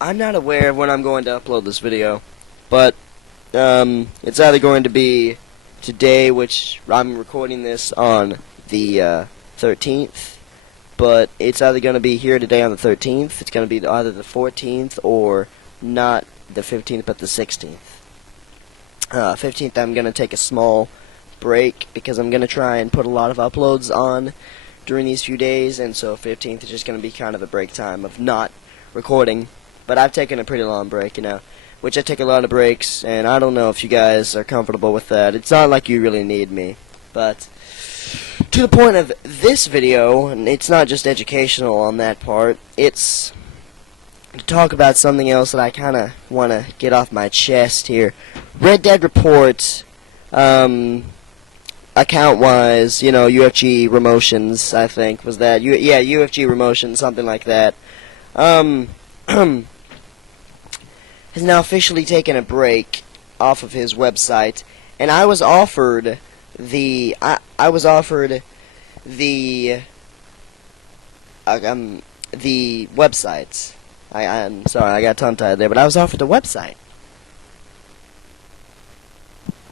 I'm not aware of when I'm going to upload this video, but it's either going to be today, which I'm recording this on the 13th, but it's either going to be here today on the 13th, it's going to be either the 14th or not the 15th but the 16th. 15th I'm going to take a small break because I'm going to try and put a lot of uploads on during these few days, and so 15th is just going to be kind of a break time of not recording. But I've taken a pretty long break, which I take a lot of breaks, and I don't know if you guys are comfortable with that. It's not like you really need me, but to the point of this video, and it's not just educational on that part, it's to talk about something else that I kind of want to get off my chest here. Red Dead Report, account-wise, UFG Remotions, I think, was that. Yeah, UFG Remotions, something like that. Has now officially taken a break off of his website, and I was offered the websites. I'm sorry, I got tongue-tied there, but I was offered the website.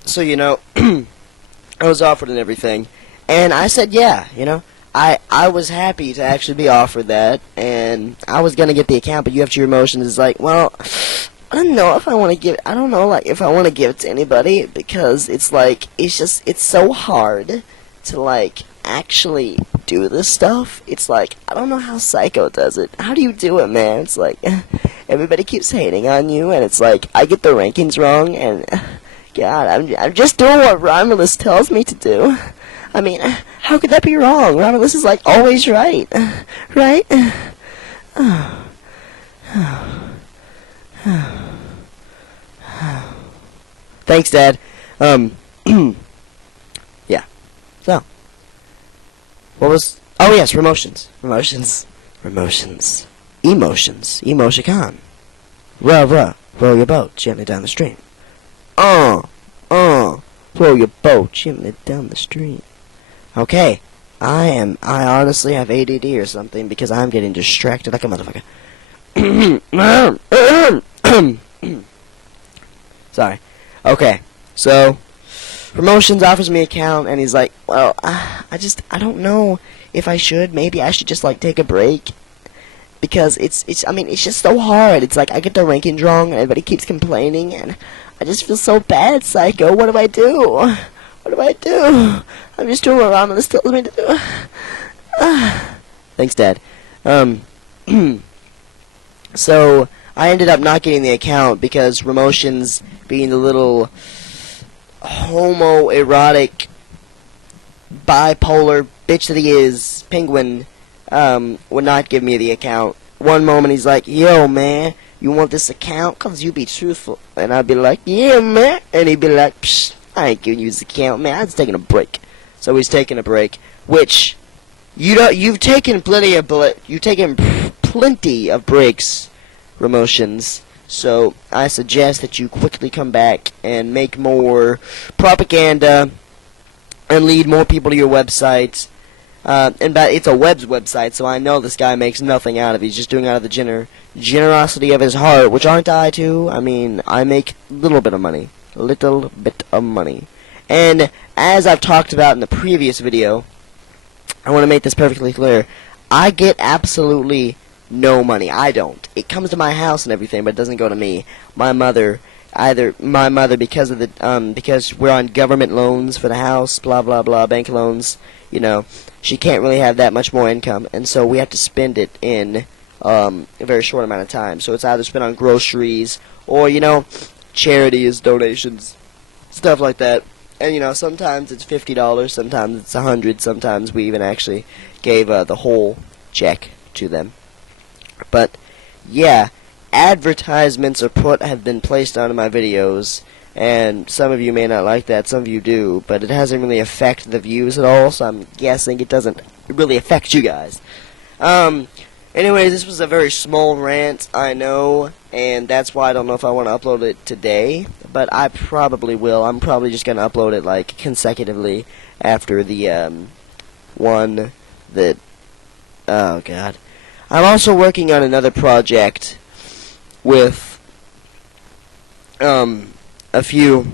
So, I was offered and everything, and I said, yeah, I was happy to actually be offered that, and I was gonna get the account, but UFG Emotions is like, well, I don't know if I want to give. I don't know, if I want to give it to anybody, because it's it's so hard to actually do this stuff. It's I don't know how Psycho does it. How do you do it, man? It's everybody keeps hating on you, and it's I get the rankings wrong, and God, I'm just doing what Romulus tells me to do. I mean, how could that be wrong? Romulus is always right, right? Thanks, Dad. Yeah. So, what was? Oh yes, Remotions. Emoticon. Row your boat gently down the stream. Row your boat gently down the stream. Okay, I honestly have ADD or something because I'm getting distracted like a motherfucker. Sorry. Okay, so Promotions offers me an account, and he's like, well, I don't know if I should. Maybe I should just take a break, because it's just so hard. It's I get the rankings wrong, and everybody keeps complaining, and I just feel so bad, Psycho. What do I do? What do I do? I'm just doing what Romulus tells me to do. Thanks, Dad. So I ended up not getting the account because Remotions, being the little homoerotic bipolar bitch that he is, penguin, would not give me the account. One moment he's like, yo man, you want this account? Cause you be truthful. And I'd be like, yeah man. And he'd be like, psh, I ain't giving you this account, man. I was taking a break. So he's taking a break, which you've taken plenty of breaks, Remotions. So I suggest that you quickly come back and make more propaganda and lead more people to your website. It's a website, so I know this guy makes nothing out of it. He's just doing it out of the generosity of his heart, which aren't I too? I mean, I make a little bit of money. And as I've talked about in the previous video, I want to make this perfectly clear. I get absolutely no money. I don't. It comes to my house and everything, but it doesn't go to me. My mother, because of because we're on government loans for the house, blah blah blah, bank loans, she can't really have that much more income, and so we have to spend it in a very short amount of time. So it's either spent on groceries or charities, donations, stuff like that. And sometimes it's $50, sometimes it's $100, sometimes we even actually gave the whole check to them. But yeah, advertisements have been placed onto my videos, and some of you may not like that, some of you do, but it hasn't really affected the views at all, so I'm guessing it doesn't really affect you guys. Anyways, this was a very small rant, I know, and that's why I don't know if I want to upload it today, but I probably will. I'm probably just going to upload it consecutively after the one that, oh god. I'm also working on another project with a few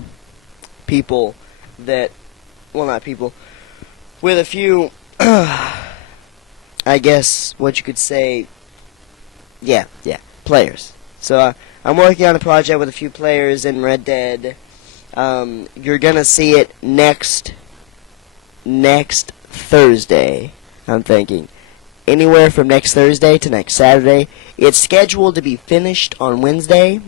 people that, well, not people, with a few, I guess what you could say, yeah, players. So I'm working on a project with a few players in Red Dead. You're gonna see it next Thursday, I'm thinking. Anywhere from next Thursday to next Saturday. It's scheduled to be finished on Wednesday.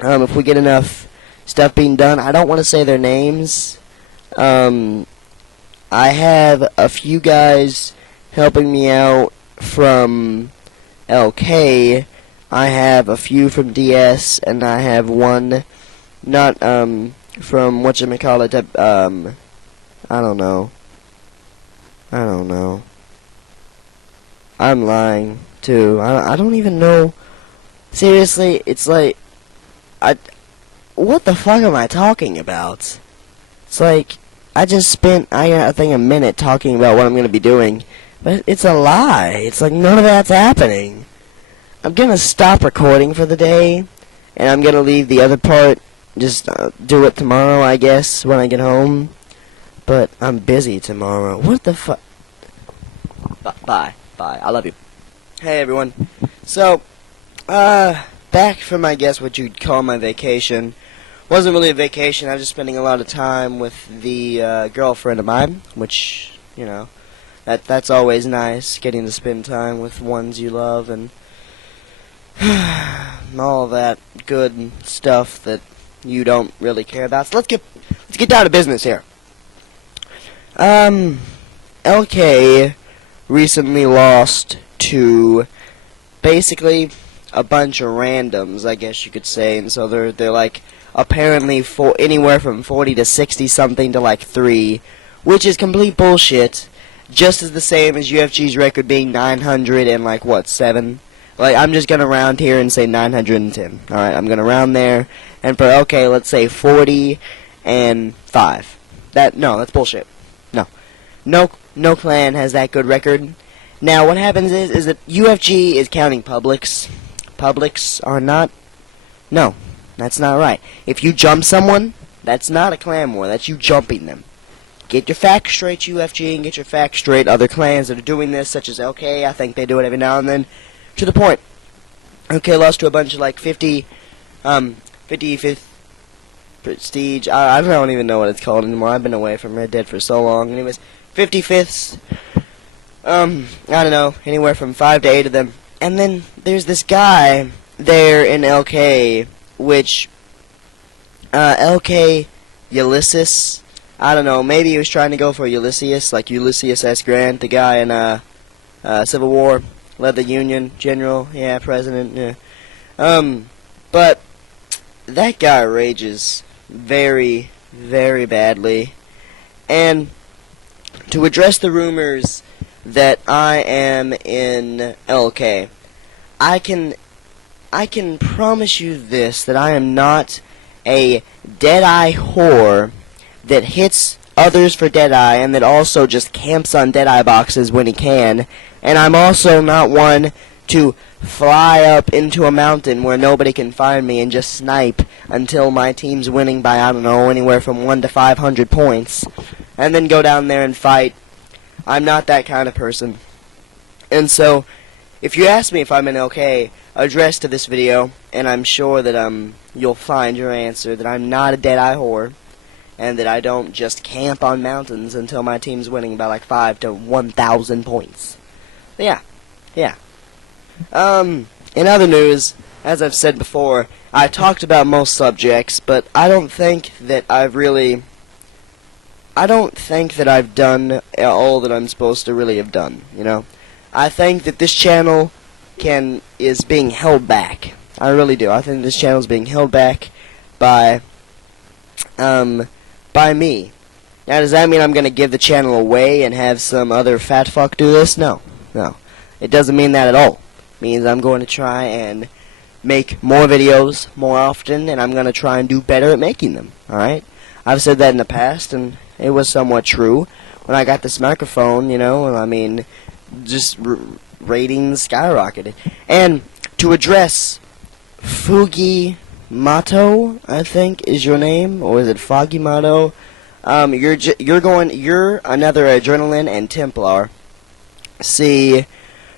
If we get enough stuff being done. I don't want to say their names. I have a few guys helping me out from LK. I have a few from DS, and I have one not from whatchamacallit, I don't know. I'm lying too. I don't even know. Seriously, it's like what the fuck am I talking about? It's like I just spent I think a minute talking about what I'm gonna be doing, but it's a lie. It's like none of that's happening. I'm gonna stop recording for the day, and I'm gonna leave the other part. Just do it tomorrow, I guess, when I get home. But I'm busy tomorrow. What the fuck? Bye. I love you. Hey, everyone. So, back from, I guess, what you'd call my vacation. Wasn't really a vacation. I was just spending a lot of time with the girlfriend of mine, which, you know, that's always nice, getting to spend time with ones you love and all that good stuff that you don't really care about. So let's get down to business here. LK recently lost to basically a bunch of randoms, I guess you could say, and so they're like apparently anywhere from 40 to 60 something to like 3, which is complete bullshit. Just as the same as UFG's record being 900 and like what 7. Like I'm just gonna round here and say 910. All right, I'm gonna round there, and for LK, let's say 40 and 5. That's bullshit. No clan has that good record. Now, what happens is that UFG is counting publics. Publics are not... No, that's not right. If you jump someone, that's not a clan war. That's you jumping them. Get your facts straight, UFG, and get your facts straight. Other clans that are doing this, such as LK, I think they do it every now and then. To the point. LK lost to a bunch of, like, 55th Prestige. I don't even know what it's called anymore. I've been away from Red Dead for so long. Anyways, 55ths. I don't know. Anywhere from 5 to 8 of them. And then there's this guy there in LK, which, LK Ulysses. I don't know. Maybe he was trying to go for Ulysses, like Ulysses S. Grant, the guy in, Civil War. Led the Union, General, yeah, President, yeah. But that guy rages very, very badly. And to address the rumors that I am in LK, I can promise you this, that I am not a Deadeye whore that hits others for Deadeye and that also just camps on Deadeye boxes when he can. And I'm also not one to fly up into a mountain where nobody can find me and just snipe until my team's winning by, I don't know, anywhere from 1 to 500 points. And then go down there and fight. I'm not that kind of person. And so, if you ask me if I'm in LK, address to this video, and I'm sure that you'll find your answer, that I'm not a Deadeye whore, and that I don't just camp on mountains until my team's winning by like 5 to 1,000 points. Yeah. In other news, as I've said before, I talked about most subjects, but I don't think that I've done all that I'm supposed to really have done, you know? I think that this channel is being held back. I really do. I think this channel is being held back by me. Now, does that mean I'm going to give the channel away and have some other fat fuck do this? No. It doesn't mean that at all. It means I'm going to try and make more videos more often, and I'm going to try and do better at making them, alright? I've said that in the past, and it was somewhat true. When I got this microphone, you know, I mean, just ratings skyrocketed. And to address Fugimato, I think, is your name, or is it Fogimato? You're another Adrenaline and Templar. See,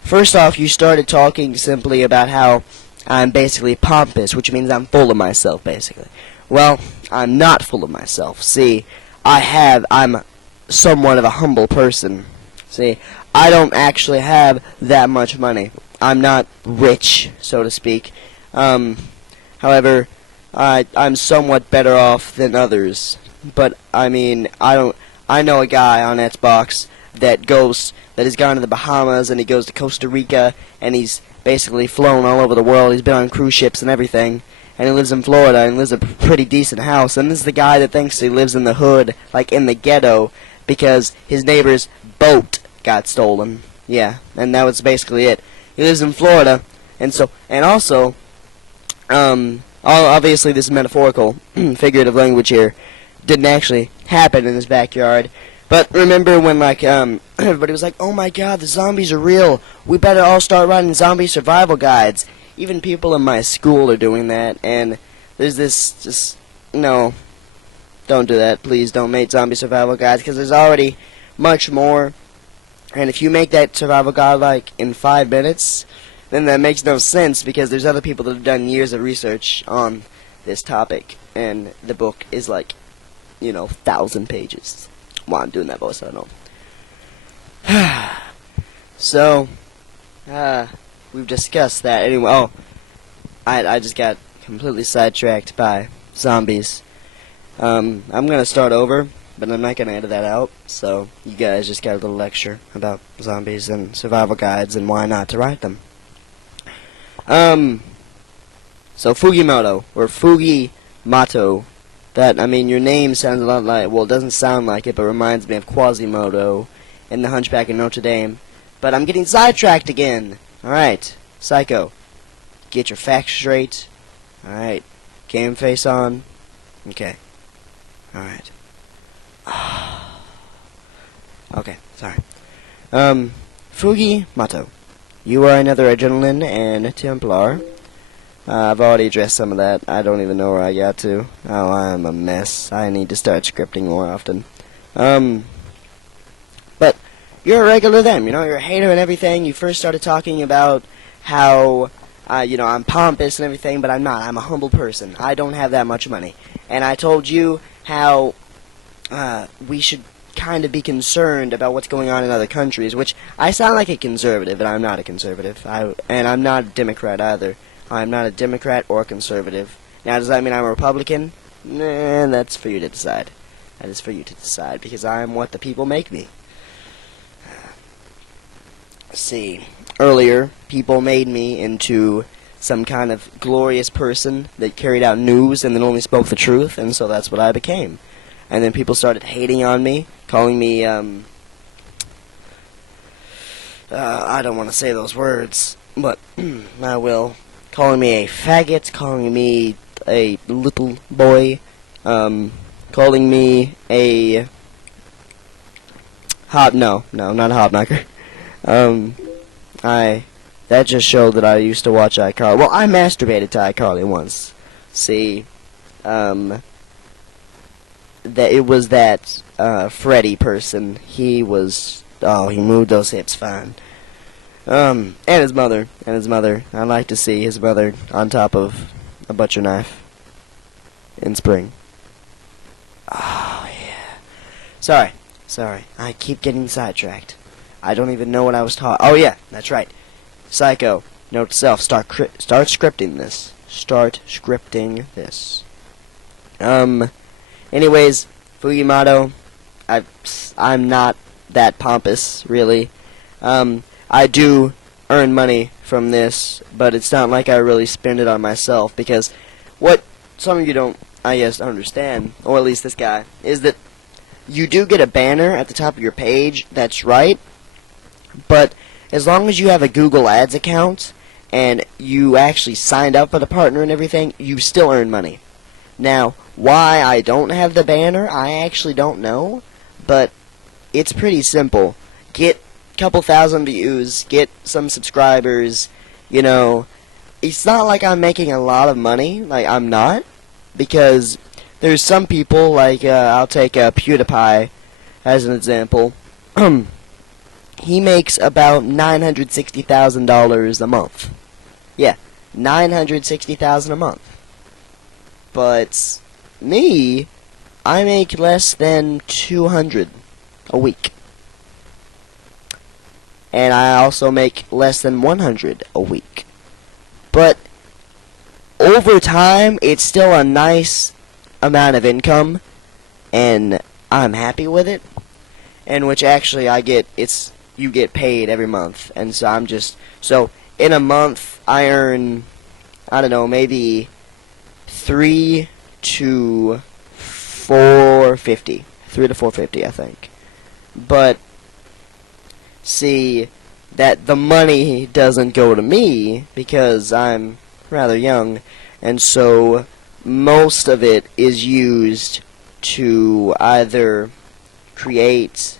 first off, you started talking simply about how I'm basically pompous, which means I'm full of myself, basically. Well, I'm not full of myself. See, I'm somewhat of a humble person. See, I don't actually have that much money. I'm not rich, so to speak. However, I'm somewhat better off than others. But I mean, I know a guy on Xbox that has gone to the Bahamas, and he goes to Costa Rica, and he's basically flown all over the world. He's been on cruise ships and everything, and he lives in Florida and lives in a pretty decent house. And this is the guy that thinks he lives in the hood, like in the ghetto, because his neighbor's boat got stolen. Yeah, and that was basically it. He lives in Florida, and also, obviously this is metaphorical, figurative language here. Didn't actually happen in his backyard. But remember when, like, everybody was like, oh my god, the zombies are real. We better all start writing zombie survival guides. Even people in my school are doing that, and there's no, don't do that. Please don't make zombie survival guides, because there's already much more. And if you make that survival guide, like, in 5 minutes, then that makes no sense, because there's other people that have done years of research on this topic, and the book is, like, 1,000 pages. Well, I'm doing that voice, I don't know. So, we've discussed that. Anyway, I just got completely sidetracked by zombies. I'm gonna start over, but I'm not gonna edit that out, so you guys just got a little lecture about zombies and survival guides and why not to write them. So Fugimoto, or Fugimato, your name sounds a lot like, well, it doesn't sound like it, but reminds me of Quasimodo in The Hunchback of Notre Dame. But I'm getting sidetracked again. Alright, Psycho, get your facts straight. Alright, game face on. Okay. Alright. Okay, sorry. Fugimato, you are another Adrenaline and Templar. I've already addressed some of that. I don't even know where I got to. Oh, I'm a mess. I need to start scripting more often. But you're a regular then. You're a hater and everything. You first started talking about how, I'm pompous and everything, but I'm not. I'm a humble person. I don't have that much money. And I told you how we should kind of be concerned about what's going on in other countries, which I sound like a conservative, and I'm not a conservative. And I'm not a Democrat either. I'm not a Democrat or a conservative. Now, does that mean I'm a Republican? Nah, that's for you to decide. That is for you to decide, because I am what the people make me. See, earlier, people made me into some kind of glorious person that carried out news and then only spoke the truth, and so that's what I became. And then people started hating on me, calling me, I don't want to say those words, but I will. Calling me a faggot, calling me a little boy, calling me a not a hobknocker. That just showed that I used to watch iCarly. Well, I masturbated to iCarly once. See, that it was that Freddy person. He moved those hips fine. And his mother. I like to see his mother on top of a butcher knife in spring. Oh, yeah. Sorry. I keep getting sidetracked. I don't even know what I was taught. Oh, yeah, that's right. Psycho, note to self, start scripting this. Start scripting this. Anyways, Fugimato, I'm not that pompous, really. I do earn money from this, but it's not like I really spend it on myself, because what some of you don't, I guess, understand, or at least this guy, is that you do get a banner at the top of your page, that's right, but as long as you have a Google Ads account, and you actually signed up for the partner and everything, you still earn money. Now, why I don't have the banner, I actually don't know, but it's pretty simple. Get couple thousand views, get some subscribers, it's not like I'm making a lot of money. Like, I'm not. Because there's some people, like, I'll take PewDiePie as an example. He makes about $960,000 a month. Yeah, $960,000 a month. But me, I make less than $200 a week. And I also make less than $100 a week. But over time, it's still a nice amount of income, and I'm happy with it. And which actually you get paid every month, and so in a month I earn, I don't know, maybe $3 to $450, I think. But see, that the money doesn't go to me because I'm rather young, and so most of it is used to either create...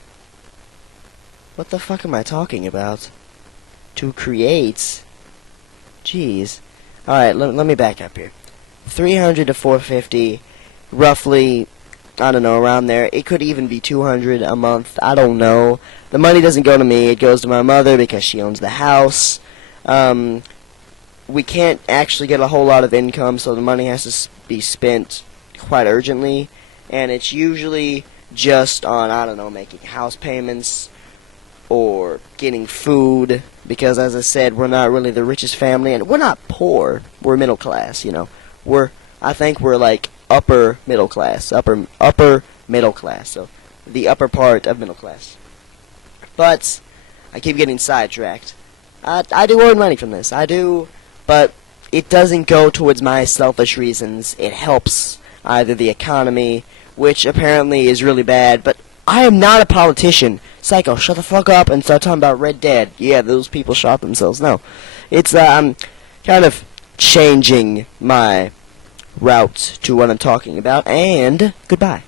What the fuck am I talking about? To create... Jeez. Alright, let me back up here. 300 to 450, roughly, I don't know, around there. It could even be 200 a month. I don't know. The money doesn't go to me. It goes to my mother because she owns the house. We can't actually get a whole lot of income, so the money has to be spent quite urgently. And it's usually just on, I don't know, making house payments or getting food. Because, as I said, we're not really the richest family. And we're not poor. We're middle class, you know. I think we're like upper middle class. Upper middle class. So, the upper part of middle class. But I keep getting sidetracked. I do earn money from this. I do, but it doesn't go towards my selfish reasons. It helps either the economy, which apparently is really bad, but I am not a politician. Psycho, shut the fuck up and start talking about Red Dead. Yeah, those people shot themselves. No. It's, I'm kind of changing my route to what I'm talking about, and goodbye.